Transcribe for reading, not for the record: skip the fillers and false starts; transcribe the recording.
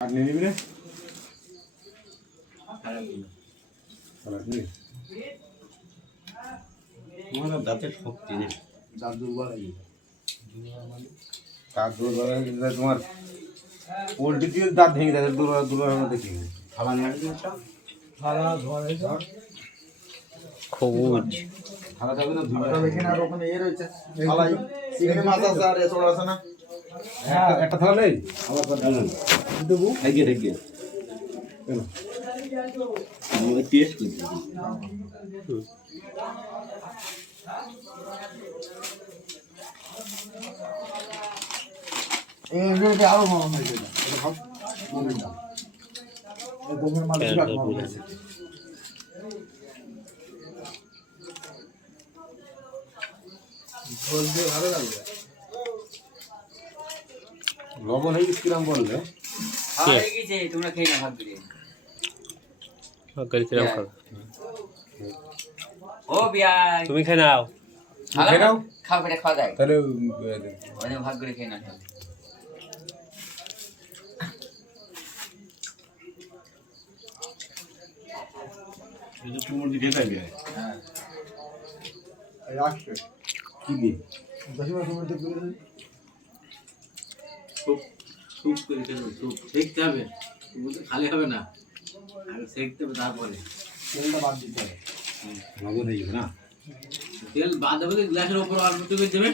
আর নিয়ে নিবি না তোমার দাঁতের শক্তি নেই, দাঁত দুর্বল হয়ে গেছে। দাঁত দুর্বল হয়ে গেলে তোমার পোলট্রি দিয়ে দাঁত ভেঙে যাবে। দুর্বল দুর্বল দেখি খাবার নিয়ে আসবে খাওয়া ধোয়া হয়ে যাওয়ার খবুজ খাওয়া যাবে না ধুয়ে দেখেন। আর ওখানে এ রয়েছে থালাই চিংড়ি মাছ আছে আর এসব আছে না। একটা থালা নেই আমার পর দেবো খাইয়ে রেখে কেন আমি টেস্ট করছি। এইটা আরো গরম হয়ে যাবে। এটা ভাব গরম না। এই গরমের মাঝে বিরাট গরম হয়েছে। ঝোল দিয়ে ভালো লাগবে। লবণ হয়ে গেছে কিরম বললে? হয়ে গেছে, তোমরা খেয়ে না ভাত দিয়ে। কিরম খাবে? ও বিয়াই তুমি খেয়ে নাও। খেয়ে নাও খাও, পেটে খাওয়া যায়। তাহলে মানে ভাগ করে খেয়ে না। এটা চুমুর দিয়ে খাইবে। হ্যাঁ, এই আসছে কি দিয়ে দশমা সময় তো করে সুপ সুপ করে খেতে হবে, সুপ সেঁকতে হবে, বলতে খালি হবে না, আগে সেঁকতে হবে তারপরে তেলটা বাদ দিতে হবে। লবণ হয়ে যাবে না। তেল বাদ দেবে, গ্লাসের ওপর অল্প করে দেবে।